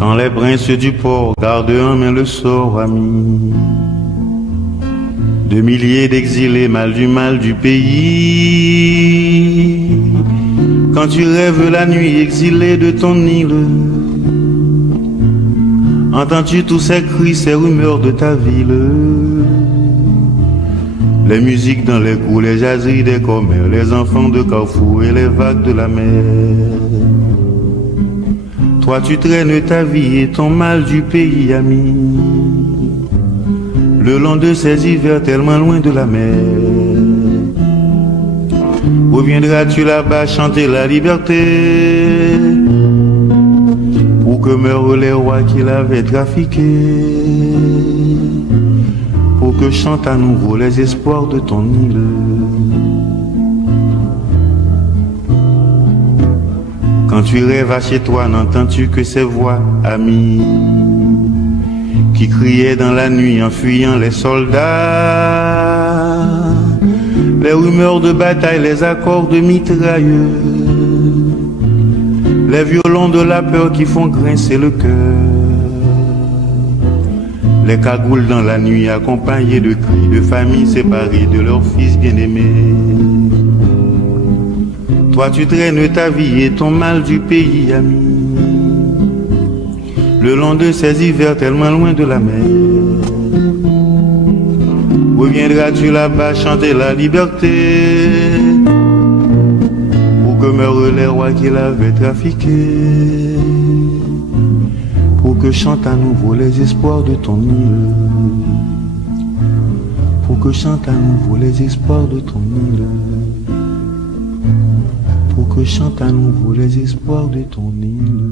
Quand les princes du port gardent en main le sort, ami, de milliers d'exilés mal du pays. Quand tu rêves la nuit exilé de ton île, entends-tu tous ces cris, ces rumeurs de ta ville? Les musiques dans les cours, les jaseries des commères, les enfants de Carrefour et les vagues de la mer. Toi tu traînes ta vie et ton mal du pays, ami, le long de ces hivers tellement loin de la mer. Reviendras-tu là-bas chanter la liberté, pour que meurent les rois qui l'avaient trafiqué, pour que chantent à nouveau les espoirs de ton île? Quand tu rêves à chez toi, n'entends-tu que ces voix, amis, qui criaient dans la nuit en fuyant les soldats, les rumeurs de bataille, les accords de mitrailleux, les violons de la peur qui font grincer le cœur, les cagoules dans la nuit accompagnés de cris de familles séparées de leurs fils bien-aimés. Toi tu traînes ta vie et ton mal du pays, ami, le long de ces hivers tellement loin de la mer. Reviendras-tu là-bas chanter la liberté, pour que meurent les rois qui l'avaient trafiqué, pour que chantent à nouveau les espoirs de ton île, pour que chantent à nouveau les espoirs de ton île, pour que chantent à nouveau les espoirs de ton île.